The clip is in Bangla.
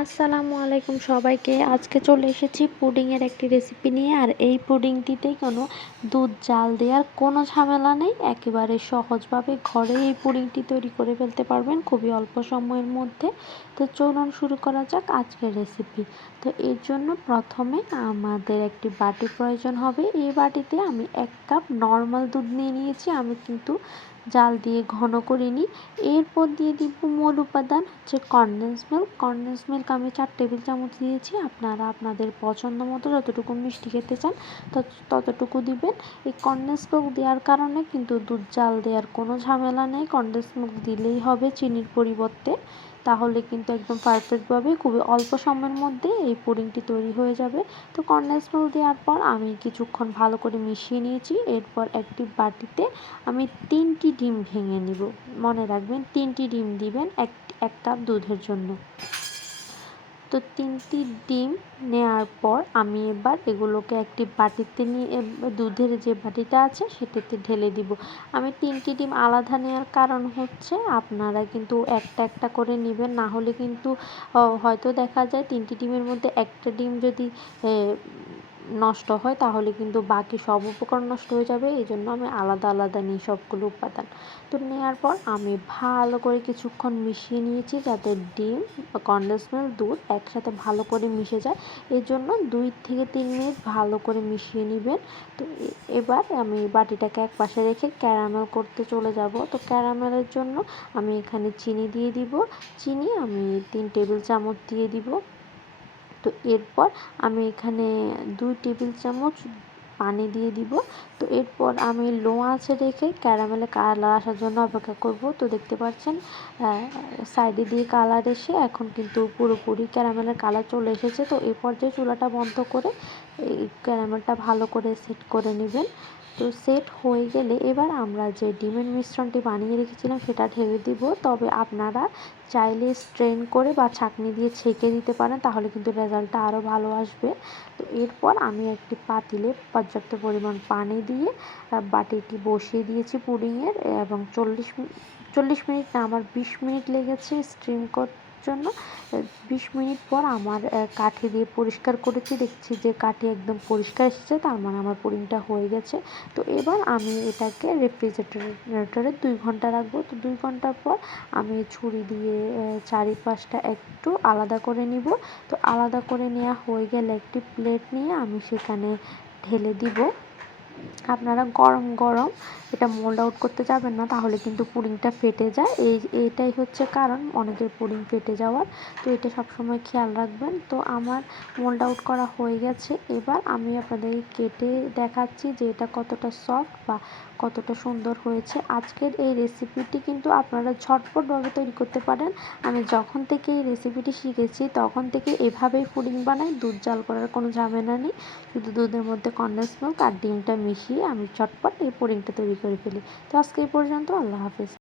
আসসালামু আলাইকুম সবাইকে। আজকে চলে এসেছি পুডিংয়ের একটি রেসিপি নিয়ে। আর এই পুডিংটিতে কোনো দুধ জাল দেওয়ার কোনো ঝামেলা নেই। একেবারে সহজভাবে ঘরে এই পুডিংটি তৈরি করে ফেলতে পারবেন খুবই অল্প সময়ের মধ্যে। তো চলুন শুরু করা যাক আজকের রেসিপি। তো এর জন্য প্রথমে আমাদের একটি বাটি প্রয়োজন হবে। এই বাটিতে আমি 1 কাপ নর্মাল দুধ নিয়ে নিয়েছি। আমি কিন্তু জাল দিয়ে ঘন করিনি। এরপর দিয়ে দিব মূল উপাদান হচ্ছে কনডেন্স মিল্ক। কনডেন্স মিল্ক আমি 4 টেবিল চামচ দিয়েছি। আপনারা আপনাদের পছন্দ মতো যতটুকু মিষ্টি খেতে চান ততটুকু দিবেন। এই কনডেন্স মিল্ক দেওয়ার কারণে কিন্তু দুধ জাল দেওয়ার কোনো ঝামেলা নেই। কনডেন্স মিল্ক দিলেই হবে চিনির পরিবর্তে। তাহলে কিন্তু একদম পারফেক্টভাবে খুবই অল্প সময়ের মধ্যে এই পুডিংটি তৈরি হয়ে যাবে। তো কনডেন্স মিল্ক দেওয়ার পর আমি কিছুক্ষণ ভালো করে মিশিয়ে নিয়েছি। এরপর একটি বাটিতে আমি 3টি ডিম ভেঙে নিব। মনে রাখবেন 3টি ডিম দিবেন এক কাপ দুধের জন্য। তো 3টি ডিম নেওয়ার পর আমি এবার এগুলোকে একটি বাটিতে নিয়ে দুধের যে বাটিটা আছে সেটাতে ঢেলে দিব। আমি 3টি ডিম আলাদা নেওয়ার কারণ হচ্ছে আপনারা কিন্তু একটা একটা করে নেবেন, না হলে কিন্তু হয়তো দেখা যায় 3টি ডিমের মধ্যে একটা ডিম যদি নষ্ট হয় তাহলে কিন্তু বাকি সব উপকরণ নষ্ট হয়ে যাবে। এই জন্য আমি আলাদা আলাদা নিই সবগুলো উপাদান। তো নেওয়ার পর আমি ভালো করে কিছুক্ষণ মিশিয়ে নিয়েছি যাতে ডিম, কনডেন্স মিল্ক, দুধ একসাথে ভালো করে মিশে যায়। এই জন্য 2 থেকে 3 মিনিট ভালো করে মিশিয়ে নেবেন। তো এবার আমি বাটিটাকে এক পাশে রেখে ক্যারামেল করতে চলে যাব। তো ক্যারামেলের জন্য আমি এখানে চিনি দিয়ে দিব। চিনি আমি 3 টেবিল চামচ দিয়ে দিব। তো এরপর আমি এখানে 2 টেবিল চামচ পানি দিয়ে দিব। তো এরপর আমি লো আঁচে রেখে ক্যারামেলে কালার আসার জন্য অপেক্ষা করব। তো দেখতে পাচ্ছেন সাইডে দিয়ে কালার এসে এখন কিন্তু পুরোপুরি ক্যারামেলের কালার চলে এসেছে। তো এই পর্যায়ে চুলাটা বন্ধ করে এই ক্যারামেলটা ভালো করে সেট করে নেবেন। তো সেট হয়ে গেলে এবার আমরা যে ডিমের মিশ্রণটি বানিয়ে রেখেছিলাম সেটা ঢেলে দিব। তবে আপনারা চাইলে স্ট্রেন করে বা ছাঁকনি দিয়ে ছেঁকে দিতে পারেন, তাহলে কিন্তু রেজাল্টটা আরও ভালো আসবে। তো এরপর আমি একটি পাতিলে পর্যাপ্ত পরিমাণ পানি দিয়ে বাটিটি বসিয়ে দিয়েছি পুডিংয়ের, এবং 40 মিনিট না, আমার 20 মিনিট লেগেছে স্টিম করার জন্য। 20 মিনিট পর আমার কাঠি দিয়ে পরিষ্কার করেছি, দেখছি যে কাঠি একদম পরিষ্কার এসেছে, তার মানে আমার পুডিংটা হয়ে গেছে। তো এবার আমি এটাকে রেফ্রিজারেটরে 2 ঘন্টা রাখবো। তো 2 ঘন্টার পর আমি ছুরি দিয়ে চারিপাশটা একটু আলাদা করে নিব। তো আলাদা করে নেওয়া হয়ে গেলে একটি প্লেট নিয়ে আমি সেখানে ঢেলে দিব। আপনারা গরম গরম এটা মোল্ড আউট করতে যাবেন না, তাহলে কিন্তু পুডিংটা ফেটে যায়। এইটাই হচ্ছে কারণ অনেকের পুডিং ফেটে যাওয়ার। তো এটা সবসময় খেয়াল রাখবেন। তো আমার মোল্ড আউট করা হয়ে গেছে। এবার আমি আপনাদের কেটে দেখাচ্ছি যে এটা কতটা সফট বা কতটা সুন্দর হয়েছে। আজকের এই রেসিপিটি কিন্তু আপনারা ঝটপটভাবে তৈরি করতে পারেন। আমি যখন থেকে এই রেসিপিটি শিখেছি তখন থেকে এভাবেই পুডিং বানাই। দুধ জাল করার কোনো ঝামেলা নেই। শুধু দুধের মধ্যে কনডেন্স মিল্ক আর ডিমটা মিশিয়ে আমি ঝটপট এই পুডিংটা তৈরি করে ফেলি। তো আজকে এই পর্যন্ত। আল্লাহ হাফেজ।